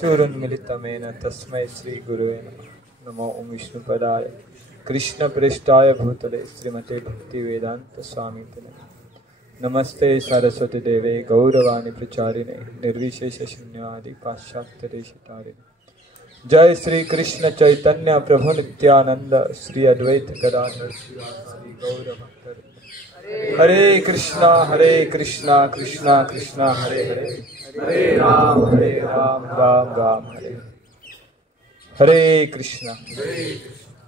चूरुन्मिलितमेन तस्मै श्रीगुरुवे नमः। नमो ओं विष्णुपदाय कृष्णप्रेष्ठाय भूतले श्रीमते भक्तिवेदांत स्वामिते नमः। नमस्ते सरस्वती देवे गौरवाणी प्रचारिणे निर्विशेष शून्यवादी पाश्चात्य देशतारिणे। जय श्री कृष्ण चैतन्य प्रभु नित्यानंद श्री अद्वैत गदाधर श्री गौर भक्तवृंद। हरे कृष्णा कृष्णा कृष्णा हरे हरे, हरे राम राम राम हरे हरे कृष्णा।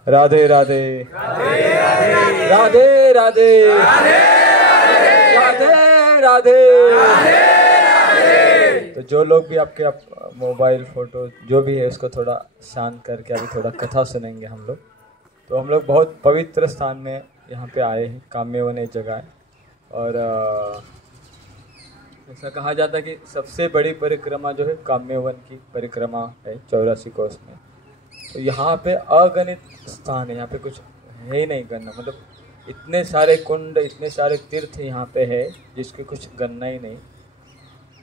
राधे राधे राधे राधे राधे राधे। तो जो लोग भी आपके मोबाइल फोटो जो भी है उसको थोड़ा शांत करके अभी थोड़ा कथा सुनेंगे हम लोग। तो हम लोग बहुत पवित्र स्थान में यहाँ पे आए हैं। काम्यवन एक जगह है और ऐसा कहा जाता है कि सबसे बड़ी परिक्रमा जो है काम्यवन की परिक्रमा है 84 कोस में। तो यहाँ पे अगणित स्थान है, यहाँ पे कुछ है ही नहीं गणना, मतलब इतने सारे कुंड इतने सारे तीर्थ यहाँ पे है जिसकी कुछ गणना ही नहीं।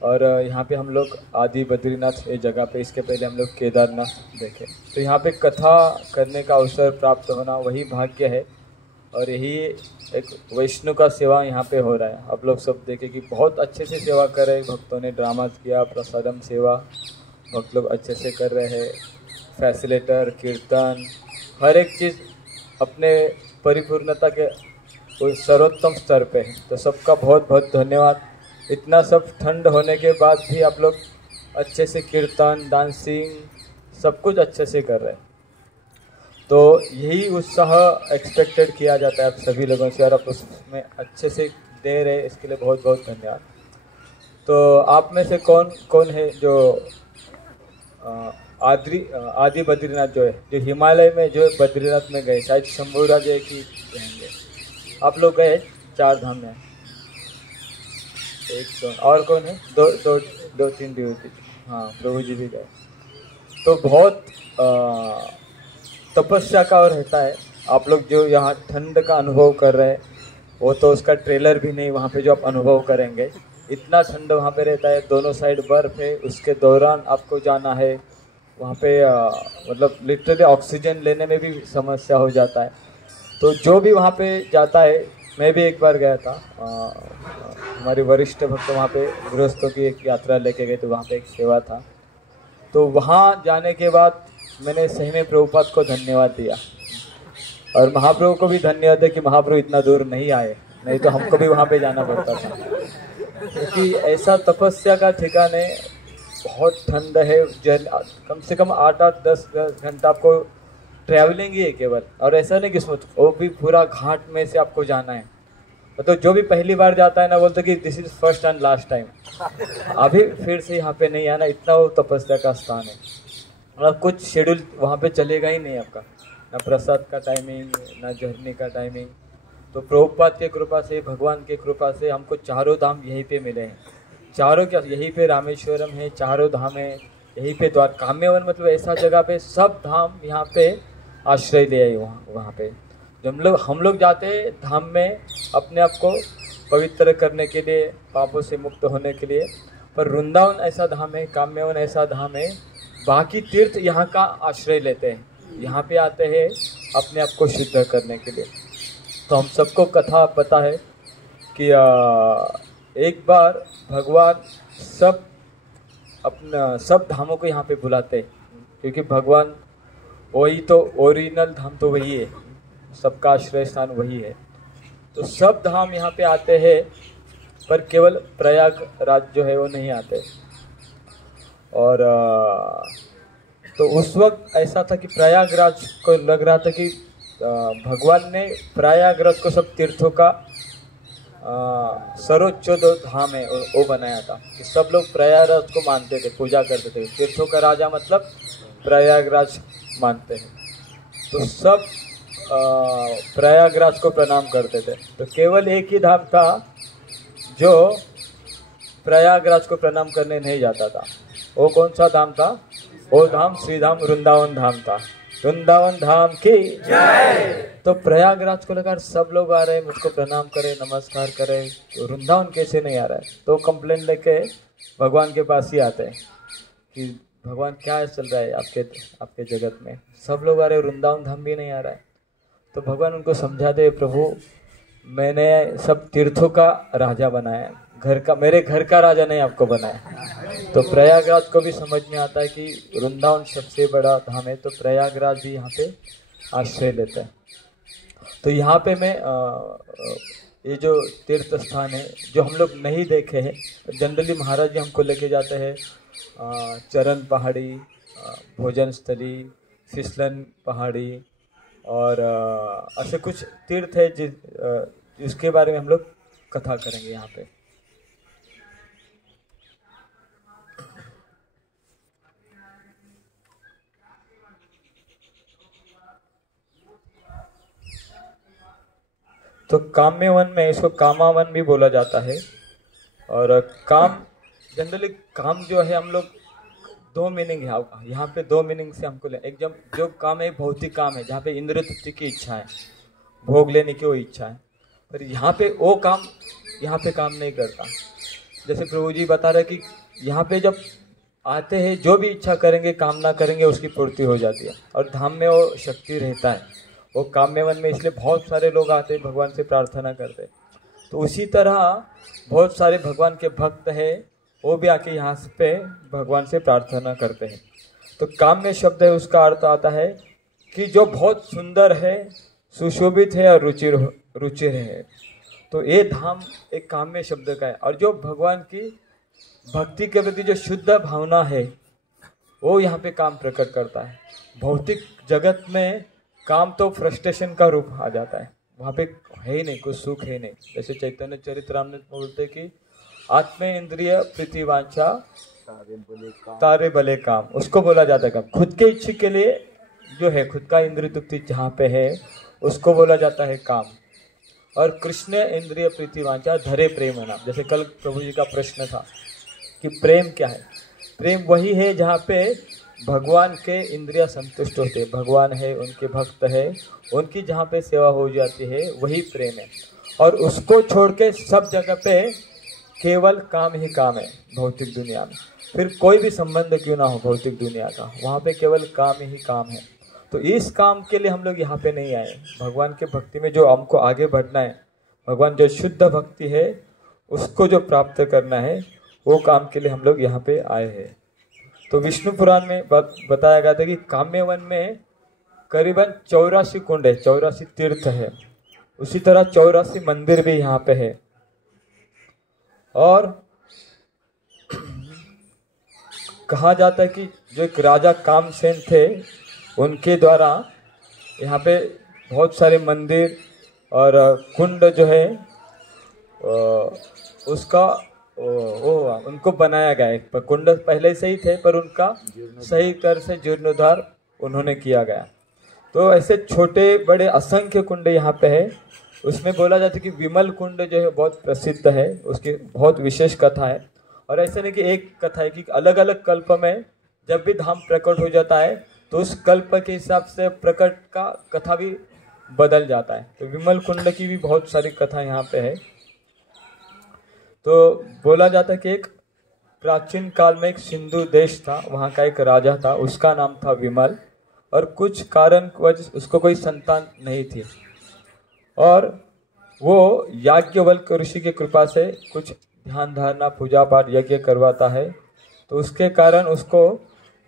और यहाँ पे हम लोग आदि बद्रीनाथ ये जगह पे, इसके पहले हम लोग केदारनाथ देखे। तो यहाँ पे कथा करने का अवसर प्राप्त होना वही भाग्य है और यही एक वैष्णव का सेवा यहाँ पे हो रहा है। आप लोग सब देखे कि बहुत अच्छे से सेवा कर रहे हैं। भक्तों ने ड्रामा किया, प्रसादम सेवा भक्त लोग अच्छे से कर रहे हैं। फैसिलेटर कीर्तन हर एक चीज़ अपने परिपूर्णता के सर्वोत्तम स्तर पे है। तो सबका बहुत बहुत धन्यवाद। इतना सब ठंड होने के बाद भी आप लोग अच्छे से कीर्तन डांसिंग सब कुछ अच्छे से कर रहे हैं। तो यही उत्साह एक्सपेक्टेड किया जाता है आप सभी लोगों से और आप उसमें अच्छे से दे रहे, इसके लिए बहुत बहुत धन्यवाद। तो आप में से कौन कौन है जो आदि बद्रीनाथ जो है, जो हिमालय में जो बद्रीनाथ में गए, शायद शंभूराज की रहेंगे। आप लोग गए 4 धाम में? एक तो और कौन है? दो तीन डिवोटी। हाँ, प्रभु जी भी गए। तो बहुत तपस्या का और रहता है। आप लोग जो यहाँ ठंड का अनुभव कर रहे हैं वो तो उसका ट्रेलर भी नहीं, वहाँ पे जो आप अनुभव करेंगे इतना ठंड वहाँ पे रहता है। दोनों साइड बर्फ़ है, उसके दौरान आपको जाना है वहाँ पे मतलब लिटरली ऑक्सीजन लेने में भी समस्या हो जाता है। तो जो भी वहाँ पे जाता है, मैं भी एक बार गया था, हमारे वरिष्ठ भक्त वहाँ पे गृहस्थों की एक यात्रा लेके गए, तो वहाँ पे एक सेवा था। तो वहाँ जाने के बाद मैंने सही में प्रभुपाद को धन्यवाद दिया और महाप्रभु को भी धन्यवाद है कि महाप्रभु इतना दूर नहीं आए, नहीं तो हमको भी वहाँ पे जाना पड़ता था। क्योंकि ऐसा तपस्या का ठिकाने, बहुत ठंड है, कम से कम 8-10 घंटा आपको ट्रैवलिंग ही है केवल। और ऐसा नहीं कि वो भी पूरा घाट में से आपको जाना है। तो जो भी पहली बार जाता है ना, बोलते कि this is first and last time, अभी फिर से यहाँ पे नहीं आना। इतना वो तपस्या का स्थान है, मतलब कुछ शेड्यूल वहाँ पे चलेगा ही नहीं आपका, ना प्रसाद का टाइमिंग ना जर्नी का टाइमिंग। तो प्रभुपाद के कृपा से, भगवान के कृपा से हमको चारों धाम यहीं पे मिले हैं। चारों क्या, यहीं पे रामेश्वरम है, चारों धाम है यहीं पे। द्वार काम्यवन मतलब ऐसा जगह पे सब धाम यहाँ पे आश्रय ले आए। वहाँ पे जब हम लोग जाते हैं धाम में अपने आप को पवित्र करने के लिए, पापों से मुक्त होने के लिए। पर वृंदावन ऐसा धाम है, काम्यवन ऐसा धाम है, बाकी तीर्थ यहाँ का आश्रय लेते हैं, यहाँ पे आते हैं अपने आप को शुद्ध करने के लिए। तो हम सबको कथा पता है कि एक बार भगवान सब धामों को यहाँ पे बुलाते हैं, क्योंकि भगवान वही तो ओरिजिनल धाम तो वही है, सबका आश्रय स्थान वही है। तो सब धाम यहाँ पे आते हैं, पर केवल प्रयागराज जो है वो नहीं आते। और तो उस वक्त ऐसा था कि प्रयागराज को लग रहा था कि भगवान ने प्रयागराज को सब तीर्थों का सर्वोच्च जो धाम है वो बनाया था कि सब लोग प्रयागराज को मानते थे, पूजा करते थे। तीर्थों का राजा मतलब प्रयागराज मानते हैं। तो सब प्रयागराज को प्रणाम करते थे। तो केवल एक ही धाम था जो प्रयागराज को प्रणाम करने नहीं जाता था। वो कौन सा धाम था? वो धाम श्रीधाम वृंदावन धाम था। वृंदावन धाम की जय। तो प्रयागराज को लगा सब लोग आ रहे हैं, मुझको प्रणाम करें, नमस्कार करें, तो वृंदावन कैसे नहीं आ रहा है? तो कंप्लेंट लेके भगवान के पास ही आते हैं कि भगवान क्या चल रहा है आपके आपके जगत में, सब लोग आ रहे, वृंदावन धाम भी नहीं आ रहा है। तो भगवान उनको समझा दे, प्रभु मैंने सब तीर्थों का राजा बनाया है, घर का, मेरे घर का राजा नहीं आपको बनाया। तो प्रयागराज को भी समझ में आता है कि वृंदावन सबसे बड़ा धाम है, तो प्रयागराज भी यहाँ पे आश्रय लेता है। तो यहाँ पे मैं ये जो तीर्थ स्थान है जो हम लोग नहीं देखे हैं, जनरली महाराज जी हमको लेके जाते हैं चरण पहाड़ी, भोजन स्थली, फिसलन पहाड़ी और ऐसे कुछ तीर्थ है जिसके बारे में हम लोग कथा करेंगे यहाँ पे। तो काम्य वन में इसको कामावन भी बोला जाता है। और काम जनरली काम जो है हम लोग दो मीनिंग है यहाँ पे, दो मीनिंग से हमको ले। एक जो काम है भौतिक काम है जहाँ पे इंद्रिय तृप्ति की इच्छा है, भोग लेने की वो इच्छा है, पर यहाँ पे वो काम यहाँ पे काम नहीं करता। जैसे प्रभु जी बता रहे कि यहाँ पे जब आते हैं जो भी इच्छा करेंगे, कामना करेंगे, उसकी पूर्ति हो जाती है और धाम में वो शक्ति रहता है। वो काम्य वन में इसलिए बहुत सारे लोग आते हैं, भगवान से प्रार्थना करते हैं। तो उसी तरह बहुत सारे भगवान के भक्त हैं, वो भी आके यहाँ पे भगवान से प्रार्थना करते हैं। तो काम्य शब्द है, उसका अर्थ आता है कि जो बहुत सुंदर है, सुशोभित है और रुचिर है। तो ये धाम एक काम्य शब्द का है। और जो भगवान की भक्ति के प्रति जो शुद्ध भावना है वो यहाँ पे काम प्रकट करता है। भौतिक जगत में काम तो फ्रस्ट्रेशन का रूप आ जाता है, वहाँ पे है ही नहीं, कुछ सुख है नहीं। जैसे चैतन्य चरितामृत में बोलते कि आत्मे इंद्रिय प्रीति वांछा तारे भले काम, उसको बोला जाता है काम। खुद के इच्छा के लिए जो है, खुद का इंद्रिय तृप्ति जहाँ पे है उसको बोला जाता है काम। और कृष्ण इंद्रिय प्रीति वांछा धरे प्रेम नाम। जैसे कल प्रभु जी का प्रश्न था कि प्रेम क्या है, प्रेम वही है जहाँ पे भगवान के इंद्रिया संतुष्ट होते, भगवान है, उनके भक्त है, उनकी जहाँ पे सेवा हो जाती है वही प्रेम है। और उसको छोड़ के सब जगह पे केवल काम ही काम है भौतिक दुनिया में, फिर कोई भी संबंध क्यों ना हो भौतिक दुनिया का, वहाँ पे केवल काम ही काम है। तो इस काम के लिए हम लोग यहाँ पे नहीं आए। भगवान के भक्ति में जो हमको आगे बढ़ना है, भगवान जो शुद्ध भक्ति है उसको जो प्राप्त करना है, वो काम के लिए हम लोग यहाँ पे आए हैं। तो विष्णु पुराण में बताया गया था कि काम्य वन में करीबन 84 कुंड है, 84 तीर्थ है। उसी तरह 84 मंदिर भी यहाँ पे है। और कहा जाता है कि जो एक राजा कामसेन थे, उनके द्वारा यहाँ पे बहुत सारे मंदिर और कुंड जो है उसका उनको बनाया गया है। पर कुंड पहले से ही थे, पर उनका सही कर से जीर्णोद्धार उन्होंने किया गया। तो ऐसे छोटे बड़े असंख्य कुंड यहाँ पे है। उसमें बोला जाता है कि विमल कुंड जो है बहुत प्रसिद्ध है, उसकी बहुत विशेष कथा है। और ऐसा नहीं कि एक कथा है कि अलग अलग कल्प में जब भी धाम प्रकट हो जाता है तो उस कल्प के हिसाब से प्रकट का कथा भी बदल जाता है। तो विमल कुंड की भी बहुत सारी कथा यहाँ पे है। तो बोला जाता है कि एक प्राचीन काल में एक सिंधु देश था, वहाँ का एक राजा था, उसका नाम था विमल। और कुछ कारण वजह उसको कोई संतान नहीं थी, और वो याज्ञवल्क्य ऋषि की कृपा से कुछ ध्यान धारणा पूजा पाठ यज्ञ करवाता है। तो उसके कारण उसको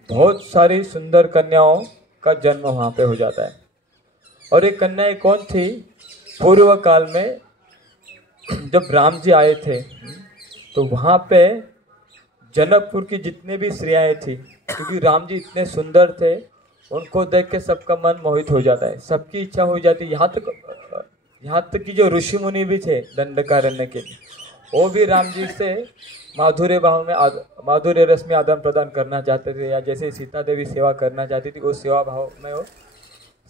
बहुत सारी सुंदर कन्याओं का जन्म वहाँ पे हो जाता है। और ये कन्याएं कौन थी? पूर्व काल में जब राम जी आए थे तो वहाँ पे जनकपुर की जितने भी स्त्रियाएं थी, क्योंकि राम जी इतने सुंदर थे, उनको देख के सबका मन मोहित हो जाता है, सबकी इच्छा हो जाती है। यहाँ तक कि जो ऋषि मुनि भी थे दंडकारण्य के, वो भी राम जी से माधुर्य भाव में माधुर्य रस में आदान प्रदान करना चाहते थे, या जैसे सीता देवी सेवा करना चाहती थी उस सेवा भाव में वो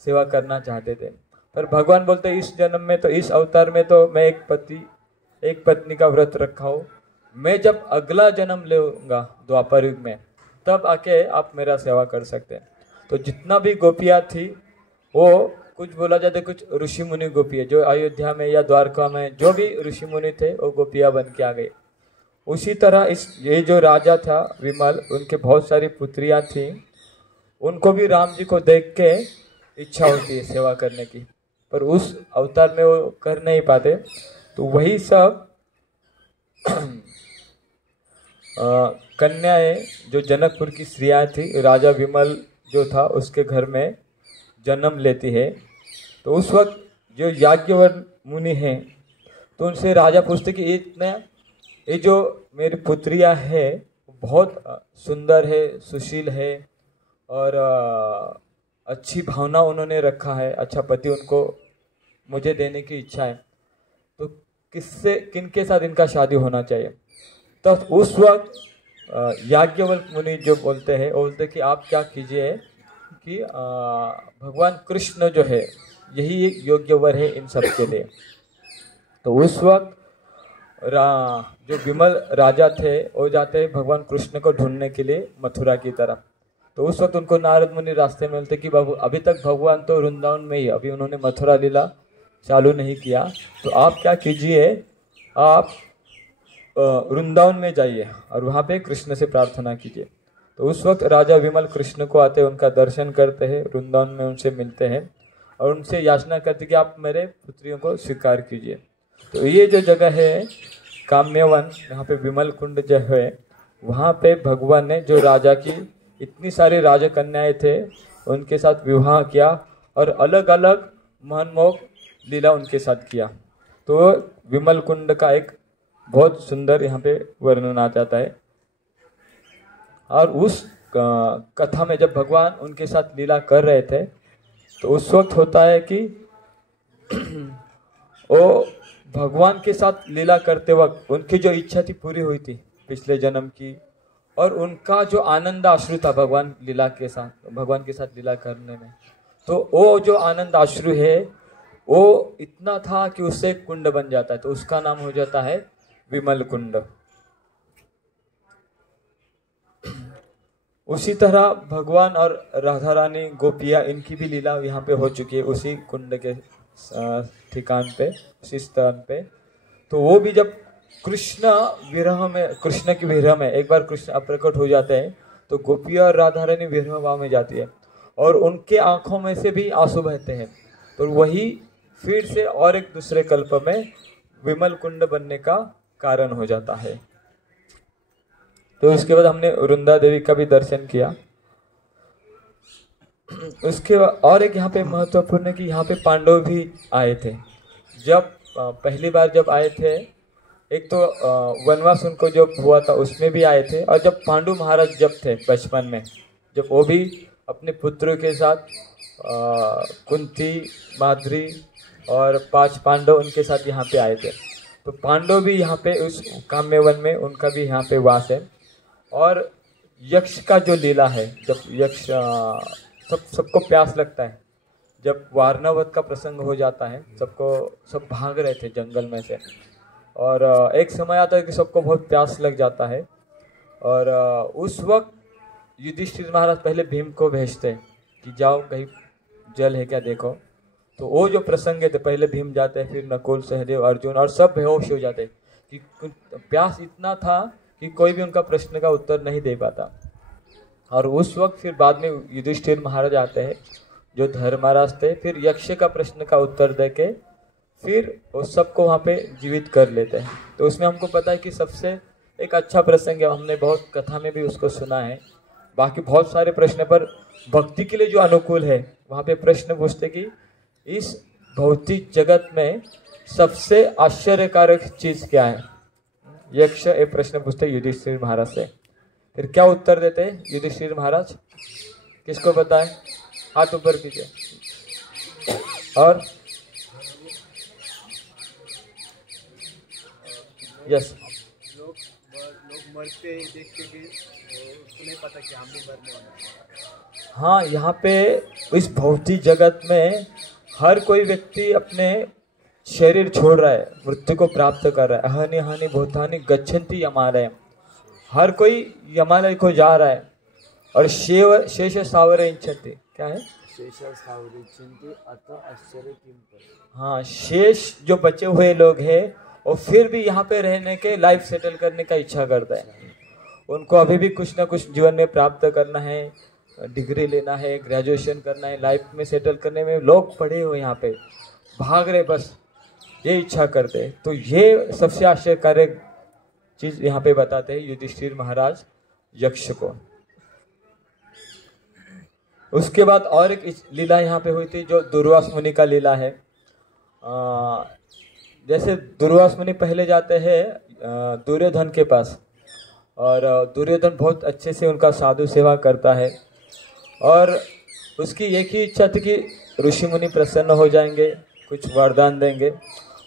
सेवा करना चाहते थे। पर भगवान बोलते इस जन्म में तो, इस अवतार में तो मैं एक पत्नी का व्रत रखा हूँ, मैं जब अगला जन्म लूँगा द्वापर युग में तब आके आप मेरा सेवा कर सकते हैं। तो जितना भी गोपियाँ थी वो कुछ बोला जाता है कुछ ऋषि मुनि गोपियाँ, जो अयोध्या में या द्वारका में जो भी ऋषि मुनि थे वो गोपियाँ बन के आ गए। उसी तरह ये जो राजा था विमल, उनके बहुत सारी पुत्रियां थी, उनको भी राम जी को देख के इच्छा होती है सेवा करने की, पर उस अवतार में वो कर नहीं पाते। तो वही सब कन्याएं जो जनकपुर की स्त्रियां थी, राजा विमल जो था उसके घर में जन्म लेती है। तो उस वक्त जो याज्ञवल्क्य मुनि हैं, तो उनसे राजा पूछते कि ये जो मेरी पुत्रियां है बहुत सुंदर है, सुशील है और अच्छी भावना उन्होंने रखा है, अच्छा पति उनको मुझे देने की इच्छा है, तो किनके साथ इनका शादी होना चाहिए। तो उस वक्त याज्ञवल्क्य मुनि जो बोलते हैं, वो बोलते कि आप क्या कीजिए कि भगवान कृष्ण जो है यही एक योग्य वर है इन सब के लिए। तो उस वक्त जो विमल राजा थे वो जाते हैं भगवान कृष्ण को ढूंढने के लिए मथुरा की तरफ। तो उस वक्त उनको नारद मुनि रास्ते में मिलते कि बाबू अभी तक भगवान तो वृंदावन में ही, अभी उन्होंने मथुरा लीला चालू नहीं किया, तो आप क्या कीजिए, आप वृंदावन में जाइए और वहाँ पे कृष्ण से प्रार्थना कीजिए। तो उस वक्त राजा विमल कृष्ण को आते, उनका दर्शन करते हैं, वृंदावन में उनसे मिलते हैं और उनसे याचना करते कि आप मेरे पुत्रियों को स्वीकार कीजिए। तो ये जो जगह है काम्यवन, यहाँ पे विमल कुंड जो है, वहाँ पे भगवान ने जो राजा की इतनी सारी राजकन्याएं थे उनके साथ विवाह किया और अलग अलग मनमोहक लीला उनके साथ किया। तो विमल कुंड का एक बहुत सुंदर यहाँ पे वर्णन आ जाता है। और उस कथा में जब भगवान उनके साथ लीला कर रहे थे, तो उस वक्त होता है कि वो भगवान के साथ लीला करते वक्त उनकी जो इच्छा थी पूरी हुई थी पिछले जन्म की, और उनका जो आनंद आश्रु था भगवान के साथ लीला करने में, तो वो जो आनंद आश्रु है वो इतना था कि उससे कुंड बन जाता है, तो उसका नाम हो जाता है विमल कुंड। उसी तरह भगवान और राधा रानी गोपियां, इनकी भी लीला यहाँ पे हो चुकी है उसी कुंड के ठिकान पे, उसी स्थान पे। तो वो भी जब कृष्ण की विरह में एक बार कृष्ण अप्रकट हो जाते हैं, तो गोपियां और राधा रानी विरह भाव में जाती है और उनके आंखों में से भी आंसू बहते हैं। तो वही फिर से और एक दूसरे कल्प में विमल कुंड बनने का कारण हो जाता है। तो उसके बाद हमने वृंदा देवी का भी दर्शन किया। उसके और एक यहाँ पे महत्वपूर्ण है कि यहाँ पे पांडव भी आए थे। जब पहली बार जब आए थे, एक तो वनवास उनको जो हुआ था उसमें भी आए थे, और जब पांडु महाराज जब थे बचपन में, जब वो भी अपने पुत्रों के साथ कुंती, माद्री और 5 पांडव उनके साथ यहाँ पे आए थे। तो पांडव भी यहाँ पे उस काम्यवन में उनका भी यहाँ पे वास है। और यक्ष का जो लीला है, जब यक्ष सबको प्यास लगता है, जब वारणावत का प्रसंग हो जाता है, सब भाग रहे थे जंगल में से, और एक समय आता है कि सबको बहुत प्यास लग जाता है, और उस वक्त युधिष्ठिर महाराज पहले भीम को भेजते हैं कि जाओ कहीं जल है क्या देखो। तो वो जो प्रसंग है, तो पहले भीम जाते हैं, फिर नकुल, सहदेव, अर्जुन और सब बेहोश हो जाते हैं कि प्यास इतना था कि कोई भी उनका प्रश्न का उत्तर नहीं दे पाता। और उस वक्त फिर बाद में युधिष्ठिर महाराज आते हैं जो धर्मराज थे, फिर यक्ष का प्रश्न का उत्तर देके फिर उस सबको वहाँ पे जीवित कर लेते हैं। तो उसमें हमको पता है कि सबसे एक अच्छा प्रसंग है, हमने बहुत कथा में भी उसको सुना है। बाकी बहुत सारे प्रश्न पर भक्ति के लिए जो अनुकूल है, वहाँ पे प्रश्न पूछते कि इस भौतिक जगत में सबसे आश्चर्यकारक चीज क्या है। यक्ष एक प्रश्न पूछते युधिष्ठिर महाराज से, फिर क्या उत्तर देते युधिष्ठिर महाराज? किसको पता है? हाथ ऊपर कीजिए। और यस, लोग मरते देख के भी उसको नहीं पता कि हम भी मरने वाले। हाँ, यहाँ पे इस भौतिक जगत में हर कोई व्यक्ति अपने शरीर छोड़ रहा है, मृत्यु को प्राप्त कर रहा है। अहनि हानि भूतानि गच्छन्ति यमालय, हर कोई यमालय को जा रहा है। और शेष सावरे इच्छन्ति, क्या है? शेष सावरे इच्छन्ति अतः आश्चर्य किम। हाँ, शेष जो बचे हुए लोग हैं और फिर भी यहाँ पे रहने के लाइफ सेटल करने का इच्छा करता है। उनको अभी भी कुछ ना कुछ जीवन में प्राप्त करना है, डिग्री लेना है, ग्रेजुएशन करना है, लाइफ में सेटल करने में लोग पड़े हुए यहाँ पे भाग रहे, बस ये इच्छा करते। तो ये सबसे आश्चर्यकारक चीज यहाँ पे बताते हैं युधिष्ठिर महाराज यक्ष को। उसके बाद और एक लीला यहाँ पे हुई थी जो दुर्वास मुनि का लीला है। जैसे दुर्वास मुनि पहले जाते हैं दुर्योधन के पास, और दुर्योधन बहुत अच्छे से उनका साधु सेवा करता है, और उसकी एक ही इच्छा थी कि ऋषि मुनि प्रसन्न हो जाएंगे, कुछ वरदान देंगे।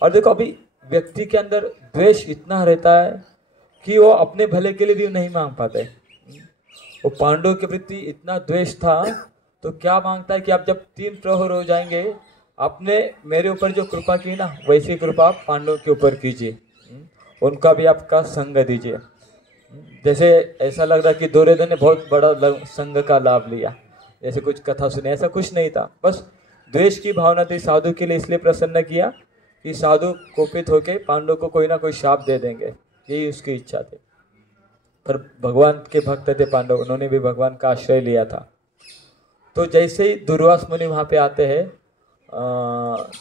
और देखो अभी व्यक्ति के अंदर द्वेष इतना रहता है कि वो अपने भले के लिए भी नहीं मांग पाते। वो पांडवों के प्रति इतना द्वेष था, तो क्या मांगता है कि आप जब 3 प्रहर हो जाएंगे, आपने मेरे ऊपर जो कृपा की ना वैसी कृपा आप पांडवों के ऊपर कीजिए, उनका भी आपका संग दीजिए। जैसे ऐसा लग रहा कि दुर्योधन ने बहुत बड़ा संग का लाभ लिया, जैसे कुछ कथा सुने, ऐसा कुछ नहीं था। बस द्वेष की भावना थी साधु के लिए, इसलिए प्रसन्न किया कि साधु कोपित होके पांडव को कोई ना कोई शाप दे देंगे, यही उसकी इच्छा थी। पर भगवान के भक्त थे पांडव, उन्होंने भी भगवान का आश्रय लिया था। तो जैसे ही दुर्वास मुनि वहाँ पे आते हैं,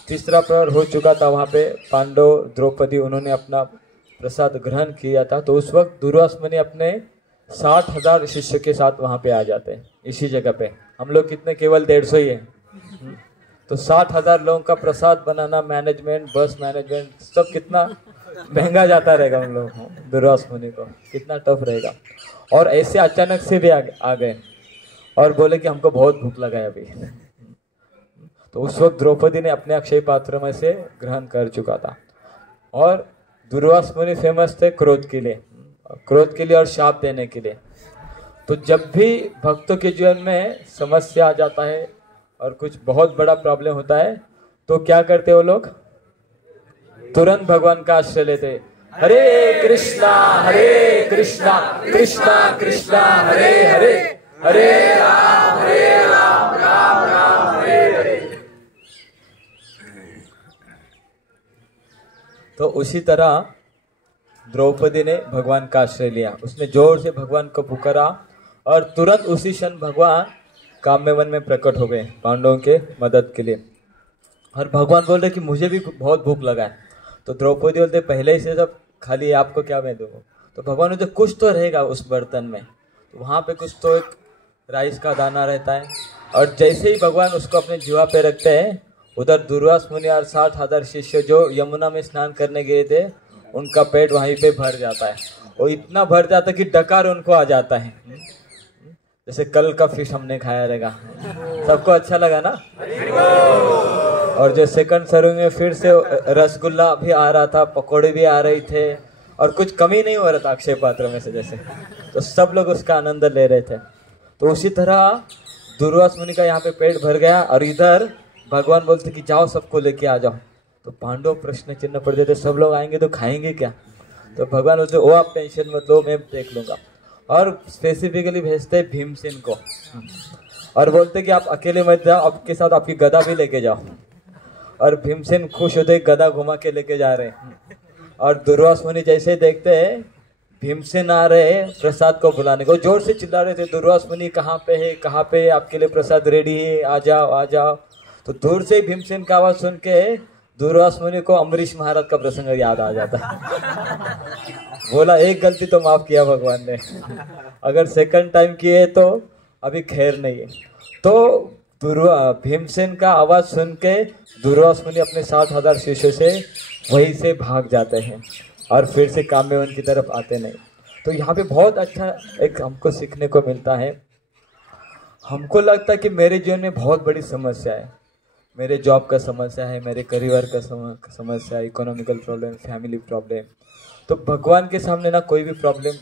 3रा प्रहर हो चुका था, वहाँ पे पांडव द्रौपदी उन्होंने अपना प्रसाद ग्रहण किया था। तो उस वक्त दुर्वास मुनि अपने 60,000 शिष्य के साथ वहाँ पे आ जाते हैं इसी जगह पे। हम लोग कितने, केवल 150 ही है। तो 60,000 लोगों का प्रसाद बनाना, मैनेजमेंट, बस मैनेजमेंट, सब कितना महंगा जाता रहेगा उन लोगों को, दुर्वास मुनि को कितना टफ रहेगा। और ऐसे अचानक से भी आ गए और बोले कि हमको बहुत भूख लगा है अभी। तो उस वक्त द्रौपदी ने अपने अक्षय पात्र में से ग्रहण कर चुका था। और दुर्वास मुनि फेमस थे क्रोध के लिए और शाप देने के लिए। तो जब भी भक्तों के जीवन में समस्या आ जाता है और कुछ बहुत बड़ा प्रॉब्लम होता है, तो क्या करते वो लोग, तुरंत भगवान का आश्रय लेते। हरे कृष्णा कृष्णा कृष्णा हरे हरे, हरे राम राम राम हरे हरे। तो उसी तरह द्रौपदी ने भगवान का आश्रय लिया, उसने जोर से भगवान को पुकारा, और तुरंत उसी क्षण भगवान काम्य वन में प्रकट हो गए पांडवों के मदद के लिए। और भगवान बोल रहे कि मुझे भी बहुत भूख लगा है। तो द्रौपदी बोलते पहले ही से सब खाली, आपको क्या मैं दूँ? तो भगवान बोलते कुछ तो रहेगा उस बर्तन में। तो वहाँ पे कुछ तो एक राइस का दाना रहता है, और जैसे ही भगवान उसको अपने जीवा पे रखते हैं, उधर दुर्वास मुनि और 60,000 शिष्य जो यमुना में स्नान करने गए थे, उनका पेट वहीं पे भर जाता है। और इतना भर जाता है कि डकार उनको आ जाता है, जैसे कल का फिश हमने खाया रहेगा। सबको अच्छा लगा ना? और जो सेकंड सर्विंग में फिर से रसगुल्ला भी आ रहा था, पकौड़े भी आ रहे थे, और कुछ कमी नहीं हो रहा था अक्षय पात्र में से जैसे। तो सब लोग उसका आनंद ले रहे थे। तो उसी तरह दुर्वास मुनि का यहाँ पे पेट भर गया, और इधर भगवान बोलते कि जाओ सबको लेके आ जाओ। तो पांडव प्रश्न चिन्ह पड़ जाते, सब लोग आएंगे तो खाएंगे क्या? तो भगवान बोलते ओ आप टेंशन मत लो, मैं देख लूंगा। और स्पेसिफिकली भेजते भीमसेन को, और बोलते कि आप अकेले मत जाओ, आपके साथ आपकी गदा भी लेके जाओ। और भीमसेन खुश होते गदा घुमा के लेके जा रहे हैं। और दुर्वास मुनि जैसे देखते हैं भीमसेन आ रहे हैं प्रसाद को बुलाने को, जोर से चिल्ला रहे थे दुर्वास मुनि कहाँ पे है, कहाँ पे है, आपके लिए प्रसाद रेडी है, आ जाओ आ जाओ। तो दूर से भीमसेन का आवाज सुन के दुर्वास मुनि को अम्बरीश महाराज का प्रसंग याद आ जाता है। बोला एक गलती तो माफ किया भगवान ने, अगर सेकंड टाइम किए तो अभी खैर नहीं है। तो भीमसेन का आवाज सुन के दुर्वास मुनि अपने 60,000 शिष्यों से वहीं से भाग जाते हैं, और फिर से काम्यवन की तरफ आते नहीं। तो यहाँ पे बहुत अच्छा एक हमको सीखने को मिलता है। हमको लगता है कि मेरे जीवन में बहुत बड़ी समस्या है, मेरे जॉब का समस्या है, मेरे करियर का समस्या है, इकोनॉमिकल प्रॉब्लम, फैमिली प्रॉब्लम। तो भगवान के सामने ना कोई भी प्रॉब्लम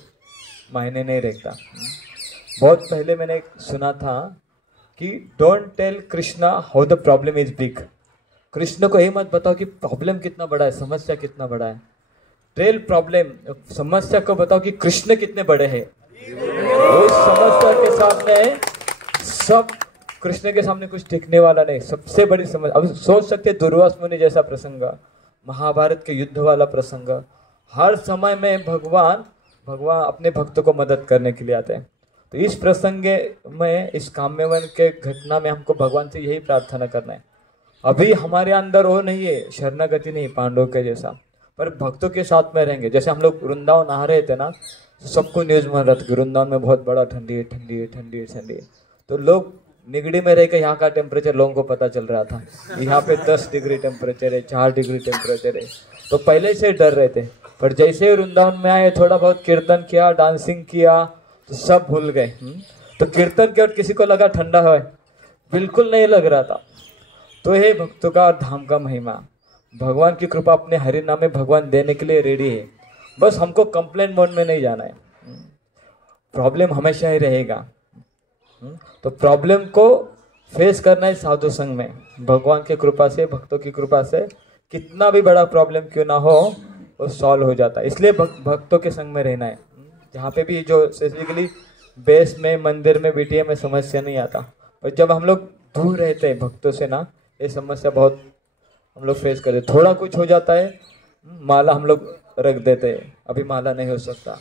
मायने नहीं रखता। बहुत पहले मैंने सुना था कि don't tell Krishna how the problem is big. Krishna को ये मत बताओ कि प्रॉब्लम कितना बड़ा है, समस्या कितना बड़ा है। टेल प्रॉब्लम, समस्या को बताओ कि कृष्ण कितने बड़े हैं। उस समस्या के सामने सब, कृष्ण के सामने कुछ टिकने वाला नहीं। सबसे बड़ी समस्या, अब सोच सकते दुर्वास मुनि जैसा प्रसंग, महाभारत के युद्ध वाला प्रसंग, हर समय में भगवान अपने भक्तों को मदद करने के लिए आते हैं। तो इस प्रसंग में, इस काम्यवन के घटना में हमको भगवान से यही प्रार्थना करना है। अभी हमारे अंदर वो नहीं है, शरणागति नहीं पांडव के जैसा, पर भक्तों के साथ में रहेंगे। जैसे हम लोग वृंदावन आ रहे थे ना, सबको न्यूज मिल रहा था कि वृंदावन में बहुत बड़ा ठंडी है, ठंडी है, ठंडी है, ठंडी है। तो लोग निगड़ी में रहकर यहाँ का टेम्परेचर लोगों को पता चल रहा था, यहाँ पे 10 डिग्री टेम्परेचर है, 4 डिग्री टेम्परेचर है। तो पहले से डर रहे थे, पर जैसे वृंदावन में आए, थोड़ा बहुत कीर्तन किया, डांसिंग किया, तो सब भूल गए। तो कीर्तन के और किसी को लगा ठंडा है, बिल्कुल नहीं लग रहा था। तो ये भक्तों का धाम का महिमा, भगवान की कृपा अपने हरि नाम में भगवान देने के लिए रेडी है। बस हमको कंप्लेंट मोड में नहीं जाना है। प्रॉब्लम हमेशा ही रहेगा, तो प्रॉब्लम को फेस करना है साधु संग में। भगवान की कृपा से, भक्तों की कृपा से कितना भी बड़ा प्रॉब्लम क्यों ना हो, वो सॉल्व हो जाता है। इसलिए भक्तों के संग में रहना है। जहाँ पे भी जो स्पेसिफिकली बेस में, मंदिर में, बीटीए में समस्या नहीं आता, और जब हम लोग दूर रहते हैं भक्तों से ना, ये समस्या बहुत हम लोग फेस करते। थोड़ा कुछ हो जाता है, माला हम लोग रख देते हैं, अभी माला नहीं हो सकता।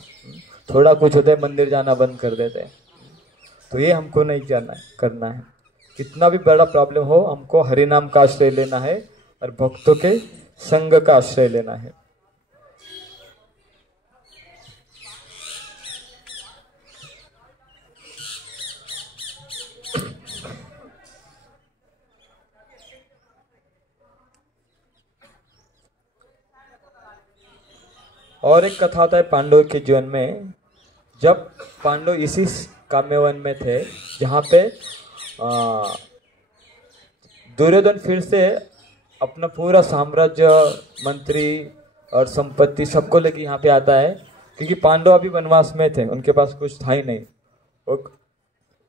थोड़ा कुछ होता है, मंदिर जाना बंद कर देते हैं। तो ये हमको नहीं करना है। कितना भी बड़ा प्रॉब्लम हो, हमको हरि नाम का आश्रय लेना है और भक्तों के संग का आश्रय लेना है। और एक कथा आता है पांडव के जीवन में। जब पांडव इसी काम्यवन में थे, जहाँ पे दुर्योधन फिर से अपना पूरा साम्राज्य, मंत्री और संपत्ति सबको लेके यहाँ पे आता है, क्योंकि पांडव अभी वनवास में थे, उनके पास कुछ था ही नहीं। वो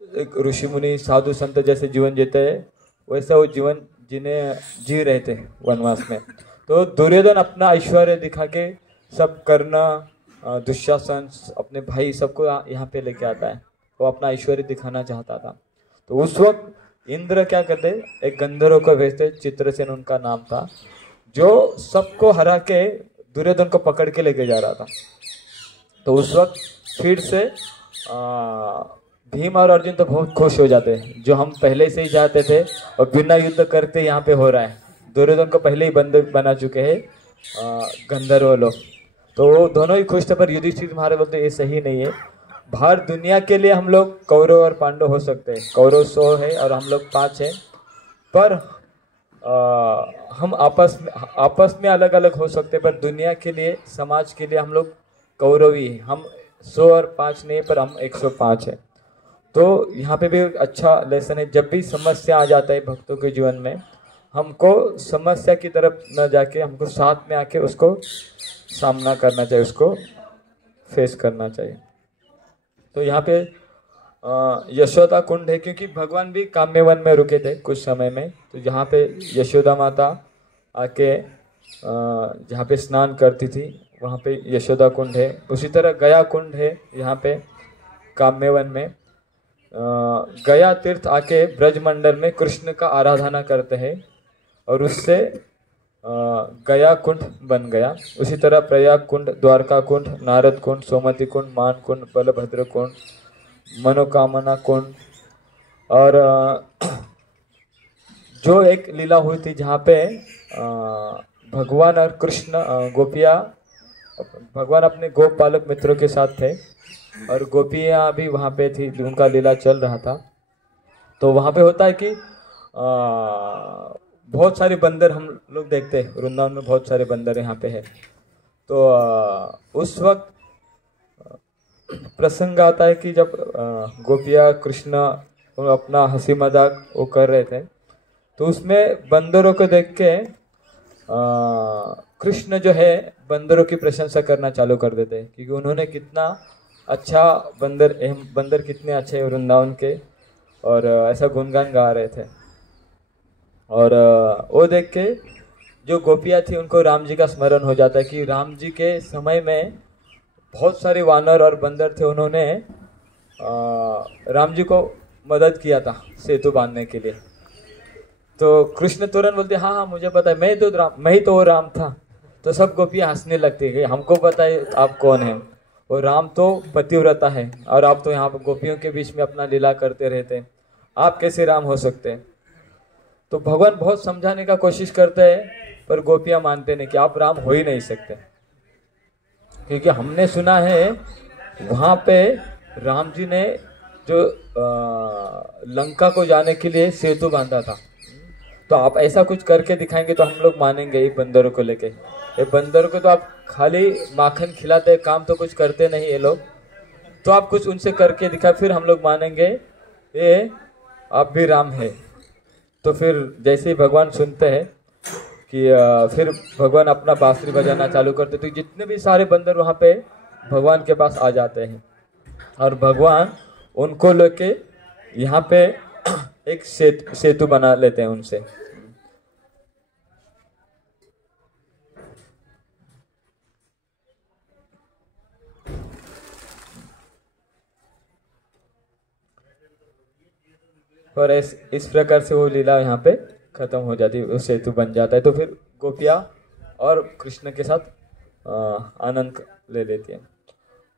एक ऋषि मुनि साधु संत जैसे जीवन जीते हैं, वैसा वो जीवन जी रहे थे वनवास में। तो दुर्योधन अपना ऐश्वर्य दिखा के सब करना, दुशासन, अपने भाई सबको यहाँ पे लेके आता है। वो अपना ऐश्वर्य दिखाना चाहता था। तो उस वक्त इंद्र क्या करते, एक गंधर्व को भेजते, चित्रसेन उनका नाम था, जो सबको हरा के दुर्योधन को पकड़ के लेके जा रहा था। तो उस वक्त फिर से भीम और अर्जुन तो बहुत खुश हो जाते हैं, जो हम पहले से ही जाते थे और बिना युद्ध करते यहाँ पे हो रहा है। दुर्योधन को पहले ही बंधक बना चुके हैं गंधर्व लोग। तो वो दोनों ही खुश थे, पर युधिष्ठिर महाराज बोलते ये सही नहीं है। बाहर दुनिया के लिए हम लोग कौरव और पांडव हो सकते हैं, कौरव 100 है और हम लोग 5 हैं, पर हम आपस में अलग अलग हो सकते हैं, पर दुनिया के लिए, समाज के लिए हम लोग कौरव ही हैं। हम 100 और 5 नहीं, पर हम 105 हैं। तो यहाँ पे भी एक अच्छा लेसन है। जब भी समस्या आ जाता है भक्तों के जीवन में, हमको समस्या की तरफ न जाके हमको साथ में आके उसको सामना करना चाहिए, उसको फेस करना चाहिए। तो यहाँ पे यशोदा कुंड है, क्योंकि भगवान भी काम्यवन में रुके थे कुछ समय में। तो जहाँ पे यशोदा माता आके जहाँ पे स्नान करती थी, वहाँ पे यशोदा कुंड है। उसी तरह गया कुंड है यहाँ पे काम्यवन में। गया तीर्थ आके ब्रजमंडल में कृष्ण का आराधना करते हैं, और उससे गया कुंड बन गया। उसी तरह प्रयाग कुंड, द्वारका कुंड, नारद कुंड, सोमति कुंड, मान कुंड, बलभद्र कुंड, मनोकामना कुंड, और जो एक लीला हुई थी जहाँ पे भगवान और कृष्ण, गोपियाँ, भगवान अपने गोपालक मित्रों के साथ थे और गोपियाँ भी वहाँ पे थी, उनका लीला चल रहा था। तो वहाँ पे होता है कि बहुत सारे बंदर हम लोग देखते हैं, वृंदावन में बहुत सारे बंदर यहाँ पे है। तो उस वक्त प्रसंग आता है कि जब गोपिया कृष्ण अपना हंसी मजाक वो कर रहे थे, तो उसमें बंदरों को देख के कृष्ण जो है बंदरों की प्रशंसा करना चालू कर देते हैं, क्योंकि उन्होंने कितना अच्छा बंदर कितने अच्छे हैं वृंदावन के, और ऐसा गुणगान गा रहे थे। और वो देख के जो गोपियाँ थी उनको राम जी का स्मरण हो जाता है कि राम जी के समय में बहुत सारे वानर और बंदर थे, उन्होंने राम जी को मदद किया था सेतु बांधने के लिए। तो कृष्ण तुरंत बोलते हाँ हाँ मुझे पता है, मैं ही तो वो राम था तो सब गोपियाँ हंसने लगती है कि हमको पता है आप कौन हैं, और राम तो पतिव्रता है और आप तो यहाँ पर गोपियों के बीच में अपना लीला करते रहते हैं, आप कैसे राम हो सकते हैं। तो भगवान बहुत समझाने का कोशिश करते हैं पर गोपियाँ मानते नहीं कि आप राम हो ही नहीं सकते, क्योंकि हमने सुना है वहाँ पे राम जी ने जो लंका को जाने के लिए सेतु बांधा था, तो आप ऐसा कुछ करके दिखाएंगे तो हम लोग मानेंगे। ये बंदरों को लेके, ये बंदरों को तो आप खाली माखन खिलाते, काम तो कुछ करते नहीं ये लोग, तो आप कुछ उनसे करके दिखाए फिर हम लोग मानेंगे ये आप भी राम है। तो फिर जैसे ही भगवान सुनते हैं कि फिर भगवान अपना बांसुरी बजाना चालू करते, तो जितने भी सारे बंदर वहाँ पे भगवान के पास आ जाते हैं और भगवान उनको लेके यहाँ पे एक सेतु बना लेते हैं उनसे। और इस प्रकार से वो लीला यहाँ पे खत्म हो जाती है, वो सेतु बन जाता है। तो फिर गोपियाँ और कृष्ण के साथ आनंद ले लेती है।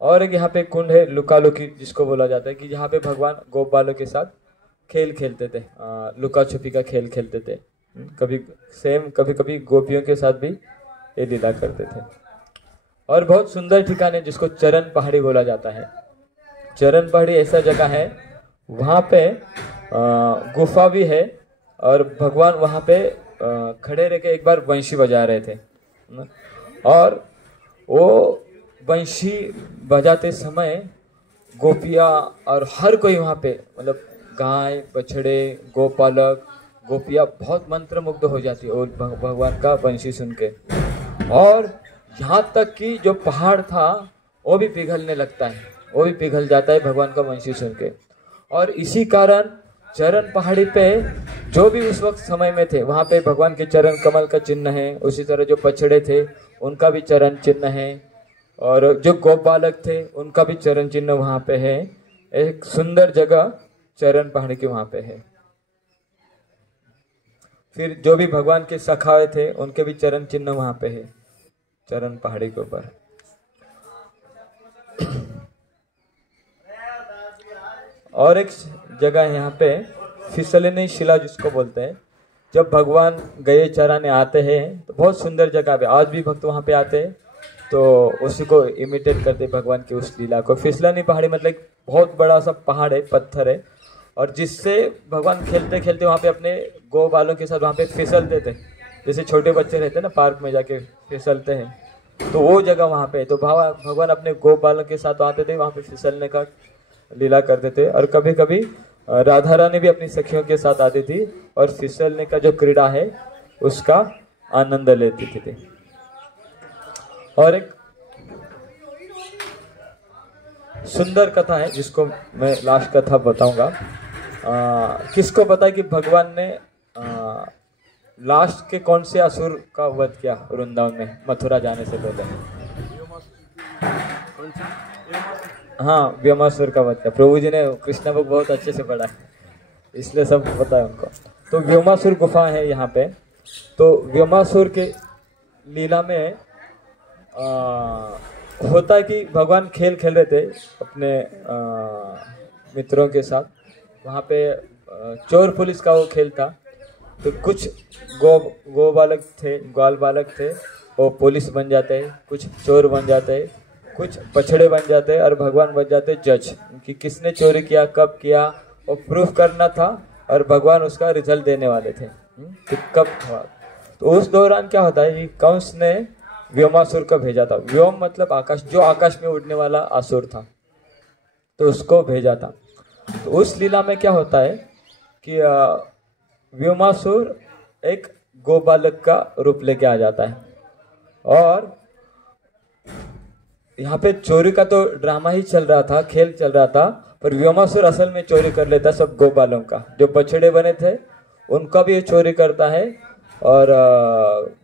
और एक यहाँ पे कुंड है लुका लुकी जिसको बोला जाता है, कि जहाँ पे भगवान गोप बालों के साथ खेल खेलते थे, लुका छुपी का खेल खेलते थे। कभी कभी गोपियों के साथ भी ये लीला करते थे। और बहुत सुंदर ठिकान है जिसको चरण पहाड़ी बोला जाता है। चरण पहाड़ी ऐसा जगह है, वहाँ पे गुफा भी है और भगवान वहाँ पे खड़े रह के एक बार बंशी बजा रहे थे, और वो बंशी बजाते समय गोपियाँ और हर कोई वहाँ पे, मतलब गाय बछड़े गोपालक गोपियाँ बहुत मंत्रमुग्ध हो जाती है और भगवान का बंशी सुन के। और यहाँ तक कि जो पहाड़ था वो भी पिघलने लगता है, वो भी पिघल जाता है भगवान का बंशी सुन के। और इसी कारण चरण पहाड़ी पे जो भी उस वक्त समय में थे वहाँ पे भगवान के चरण कमल का चिन्ह है। उसी तरह जो बछड़े थे उनका भी चरण चिन्ह है, और जो गोप बालक थे उनका भी चरण चिन्ह वहाँ पे है। एक सुंदर जगह चरण पहाड़ी के वहाँ पे है। फिर जो भी भगवान के सखाए थे उनके भी चरण चिन्ह वहाँ पे है, चरण पहाड़ी के ऊपर। और एक जगह है यहाँ पे फिसलनी शिला जिसको बोलते हैं। जब भगवान गए चराने आते हैं तो बहुत सुंदर जगह पे आज भी भक्त वहाँ पे आते हैं, तो उसी को इमिटेट करते भगवान की उस लीला को। फिसलनी पहाड़ी मतलब बहुत बड़ा सा पहाड़ है, पत्थर है, और जिससे भगवान खेलते खेलते वहाँ पे अपने गौ बालों के साथ वहाँ पे फिसलते थे। जैसे छोटे बच्चे रहते हैं ना पार्क में जाके फिसलते हैं, तो वो जगह वहाँ पे है। तो भगवान अपने गौ बालों के साथ आते थे, वहाँ पे फिसलने का लीला करते थे। और कभी कभी राधा रानी भी अपनी सखियों के साथ आती थी और फिसलने का जो क्रीड़ा है उसका आनंद लेती थी। और एक सुंदर कथा है जिसको मैं लास्ट कथा बताऊंगा। किसको पता है कि भगवान ने लास्ट के कौन से असुर का वध किया वृंदावन में मथुरा जाने से पहले? हाँ, व्योमासुर का वध किया। प्रभु जी ने कृष्ण बुक बहुत अच्छे से पढ़ा है, इसलिए सब पता है उनको। तो व्योमासुर गुफा है यहाँ पे। तो व्योमासुर के लीला में होता है कि भगवान खेल खेल रहे थे अपने मित्रों के साथ। वहाँ पे चोर पुलिस का वो खेल था। तो कुछ गो बालक थे, ग्वाल बालक थे, वो पुलिस बन जाते हैं, कुछ चोर बन जाते हैं, कुछ बछड़े बन जाते हैं, और भगवान बन जाते जज कि किसने चोरी किया, कब किया, वो प्रूफ करना था। और भगवान उसका रिजल्ट देने वाले थे कि कब हुआ। तो उस दौरान क्या होता है कि कंस ने व्योमासुर को भेजा था। व्योम मतलब आकाश, जो आकाश में उड़ने वाला असुर था, तो उसको भेजा था। तो उस लीला में क्या होता है कि व्योमासुर एक गोबालक का रूप लेके आ जाता है, और यहाँ पे चोरी का तो ड्रामा ही चल रहा था, खेल चल रहा था, पर व्योमासुर असल में चोरी कर लेता सब गोपालों का। जो बछड़े बने थे उनका भी चोरी करता है, और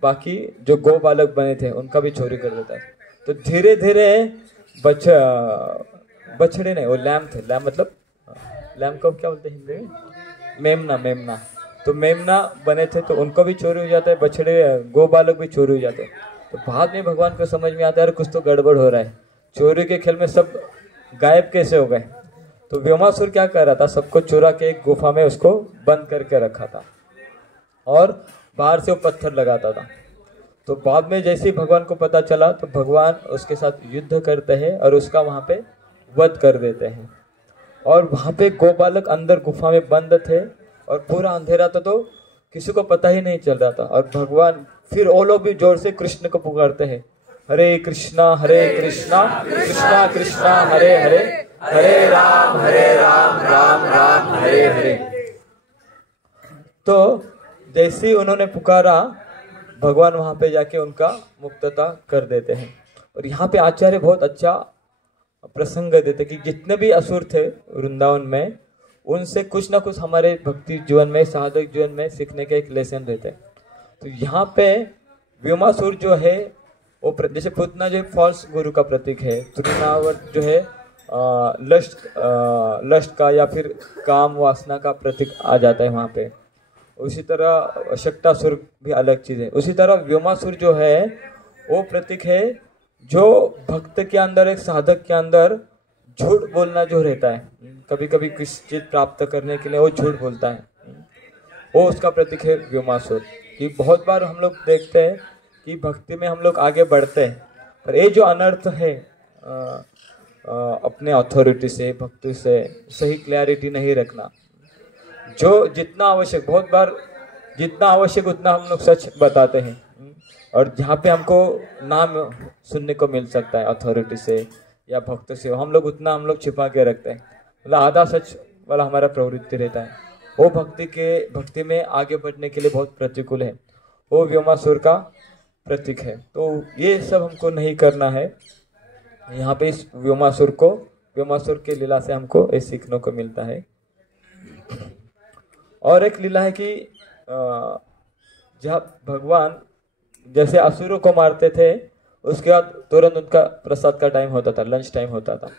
बाकी जो गो बालक बने थे उनका भी चोरी कर देता है। तो धीरे धीरे बछड़े नहीं, वो लैम थे, लैम मतलब लैम को क्या बोलते हैं हिंदी में? मेमना। तो मेमना बने थे, तो उनको भी चोरी हो जाता है, बछड़े गो बालक भी चोरी हो जाते हैं। तो बाद में भगवान को समझ में आता है कुछ तो गड़बड़ हो रहा है, चोरी के खेल में सब गायब कैसे हो गए। तो व्योमासुर क्या कर रहा था, सबको चुरा के एक गुफा में उसको बंद करके रखा था और बाहर से वो पत्थर लगाता था। तो बाद में जैसे ही भगवान को पता चला तो भगवान उसके साथ युद्ध करते हैं और उसका वहां पे वध कर देते हैं। और वहां पे गोबालक अंदर गुफा में बंद थे और पूरा अंधेरा था, तो किसी को पता ही नहीं चल रहा था। और भगवान फिर वो लोग भी जोर से कृष्ण को पुकारते हैं, हरे कृष्णा कृष्णा कृष्णा हरे हरे, हरे राम राम राम हरे हरे। तो जैसे ही उन्होंने पुकारा भगवान वहां पे जाके उनका मुक्तता कर देते हैं। और यहाँ पे आचार्य बहुत अच्छा प्रसंग देते कि जितने भी असुर थे वृंदावन में, उनसे कुछ ना कुछ हमारे भक्ति जीवन में, साधक जीवन में सीखने का एक लेसन रहते हैं। तो यहाँ पे व्योमासुर जो है वो जैसे पुतना जो फॉल्स गुरु का प्रतीक है, तृणावर्त जो है लस्ट का या फिर काम वासना का प्रतीक आ जाता है वहाँ पे। उसी तरह शक्तासुर भी अलग चीज है। उसी तरह व्योमासुर जो है वो प्रतीक है जो भक्त के अंदर, एक साधक के अंदर झूठ बोलना जो रहता है, कभी कभी किसी चीज प्राप्त करने के लिए वो झूठ बोलता है, वो उसका प्रतीक है व्योमासुर। कि बहुत बार हम लोग देखते हैं कि भक्ति में हम लोग आगे बढ़ते हैं, पर ये जो अनर्थ है अपने अथॉरिटी से, भक्ति से सही क्लैरिटी नहीं रखना, जो जितना आवश्यक, बहुत बार जितना आवश्यक उतना हम लोग सच बताते हैं, और जहाँ पे हमको नाम सुनने को मिल सकता है अथॉरिटी से या भक्त से, हम लोग छिपा के रखते हैं। मतलब आधा सच वाला हमारा प्रवृत्ति रहता है, वो भक्ति में आगे बढ़ने के लिए बहुत प्रतिकूल है, वो व्योमासुर का प्रतीक है। तो ये सब हमको नहीं करना है। यहाँ पे इस व्योमासुर के लीला से हमको ये सीखने को मिलता है। और एक लीला है कि जब भगवान जैसे असुरों को मारते थे, उसके बाद तुरंत उनका प्रसाद का टाइम होता था, लंच टाइम होता था।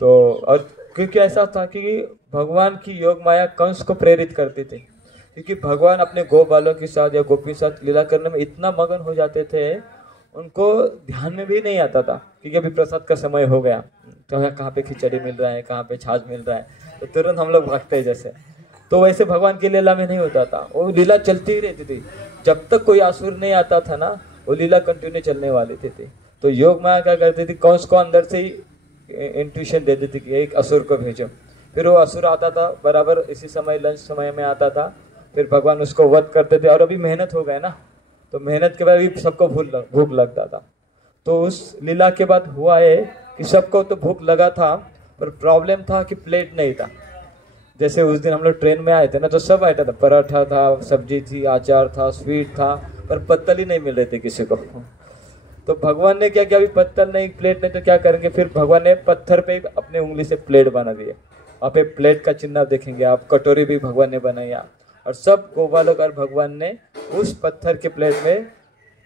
तो और क्योंकि ऐसा था कि भगवान की योग माया कंस को प्रेरित करती थी, क्योंकि भगवान अपने गो बालों के साथ या गोपी साथ लीला करने में इतना मगन हो जाते थे, उनको ध्यान में भी नहीं आता था क्योंकि अभी प्रसाद का समय हो गया, तो कहाँ पे खिचड़ी मिल रहा है, कहाँ पे छाछ मिल रहा है, तो तुरंत हम लोग भागते हैं जैसे। तो वैसे भगवान की लीला में नहीं होता था, वो लीला चलती ही रहती थी। जब तक कोई असुर नहीं आता था ना, वो लीला कंटिन्यू चलने वाली थी। तो योग माया क्या करती थी, कंस को अंदर से ही इंट्यूशन दे देती कि एक असुर को भेजो। फिर वो असुर आता था बराबर इसी समय, लंच समय में आता था, फिर भगवान उसको वध करते थे। और अभी मेहनत हो गए ना, तो मेहनत के बाद भी सबको भूख लगता था। तो उस लीला के बाद हुआ है कि सबको तो भूख लगा था, पर प्रॉब्लम था कि प्लेट नहीं था। जैसे उस दिन हम लोग ट्रेन में आए थे ना, तो सब आइटम था, पराठा था, सब्जी थी, अचार था, स्वीट था, पर पत्तल ही नहीं मिल रहे थे किसी को। तो भगवान ने क्या किया, अभी पत्तल नहीं, प्लेट नहीं, तो क्या करेंगे, फिर भगवान ने पत्थर पे अपने उंगली से प्लेट बना दिए। वहाँ पे प्लेट का चिन्ह देखेंगे आप, कटोरी भी भगवान ने बनाया, और सब गोपालक और भगवान ने उस पत्थर के प्लेट में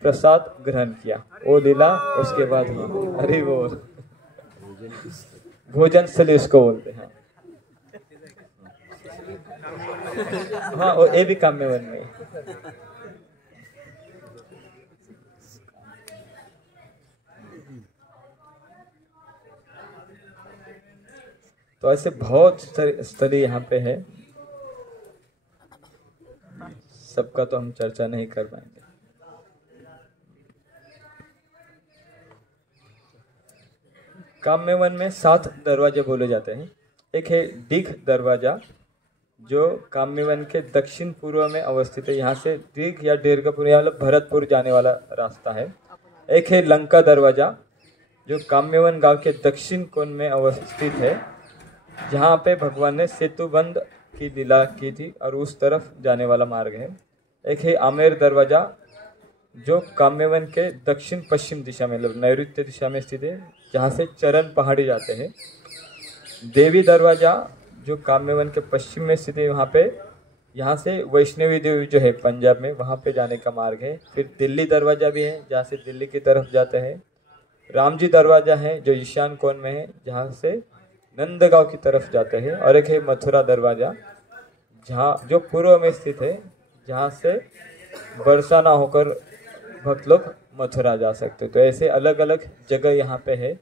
प्रसाद ग्रहण किया। वो लीला उसके बाद हुआ। अरे वो भोजन स्थली उसको बोलते हैं। हाँ, वो ये भी काम में वन में। तो ऐसे बहुत स्थली यहाँ पे है, सबका तो हम चर्चा नहीं कर पाएंगे। काम्यवन में 7 दरवाजे बोले जाते हैं। एक है दीघ दरवाजा, जो काम्यवन के दक्षिण पूर्व में अवस्थित है। यहाँ से दीघ या दीर्घपुर या मतलब भरतपुर जाने वाला रास्ता है। एक है लंका दरवाजा, जो काम्यवन गांव के दक्षिण कोण में अवस्थित है, जहाँ पे भगवान ने सेतुबंध की लीला की थी, और उस तरफ जाने वाला मार्ग है। एक है आमेर दरवाजा, जो काम्यवन के दक्षिण पश्चिम दिशा में, मतलब नैऋत्य दिशा में स्थित है, जहाँ से चरण पहाड़ी जाते हैं। देवी दरवाजा, जो काम्यवन के पश्चिम में स्थित है, वहाँ पे, यहाँ से वैष्णवी देवी जो है पंजाब में, वहाँ पे जाने का मार्ग है। फिर दिल्ली दरवाजा भी है, जहाँ से दिल्ली की तरफ जाते हैं। रामजी दरवाजा है, जो ईशान कोण में है, जहाँ से नंदगांव की तरफ जाते हैं। और एक है मथुरा दरवाजा, जो पूर्व में स्थित है, जहाँ से बरसाना होकर भक्त लोग मथुरा जा सकते। तो ऐसे अलग अलग जगह यहाँ पे है।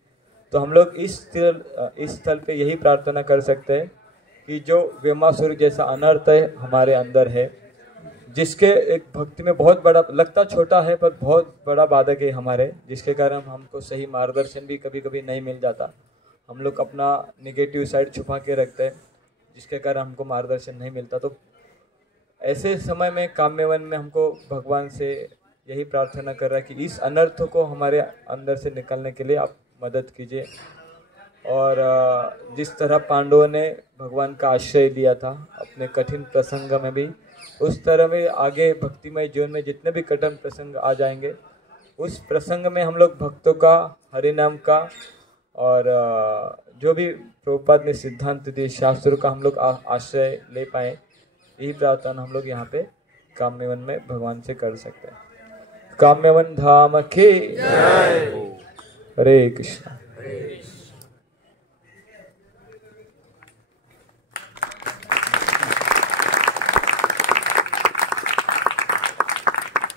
तो हम लोग इस स्थल पे यही प्रार्थना कर सकते हैं कि जो वेमासुर जैसा अनर्थ है हमारे अंदर है, जिसके एक भक्ति में बहुत बड़ा लगता छोटा है पर बहुत बड़ा बाधक है हमारे, जिसके कारण हमको सही मार्गदर्शन भी कभी कभी नहीं मिल जाता। हम लोग अपना निगेटिव साइड छुपा के रखते हैं, जिसके कारण हमको मार्गदर्शन नहीं मिलता। तो ऐसे समय में काम्यवन में हमको भगवान से यही प्रार्थना कर रहा है कि इस अनर्थ को हमारे अंदर से निकलने के लिए आप मदद कीजिए। और जिस तरह पांडवों ने भगवान का आश्रय लिया था अपने कठिन प्रसंग में भी, उस तरह में आगे भक्तिमय जीवन में जितने भी कठिन प्रसंग आ जाएंगे, उस प्रसंग में हम लोग भक्तों का, हरिनाम का और जो भी प्रभुपाद ने सिद्धांत दिए शास्त्रों का हम लोग आश्रय ले पाए। यही प्रार्थना हम लोग यहाँ पे काम्यवन में भगवान से कर सकते हैं। काम्यवन धाम के जय। हरे कृष्ण।